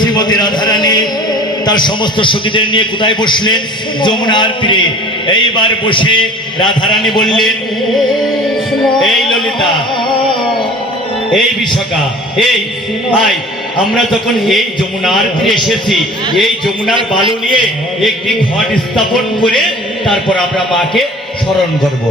শ্রীমতী রাধারানী তার সমস্ত সখীদের নিয়ে কোথায় বসলেন? যমুনার তীরে। এইবার বসে রাধারানী বললেন, এই ললিতা, এই বিশাখা, এই আয়, আমরা যখন এই যমুনার তীরে এসেছি, এই যমুনার বালু নিয়ে একটি ঘট স্থাপন করে তারপর আমরা মাকে স্মরণ করবো।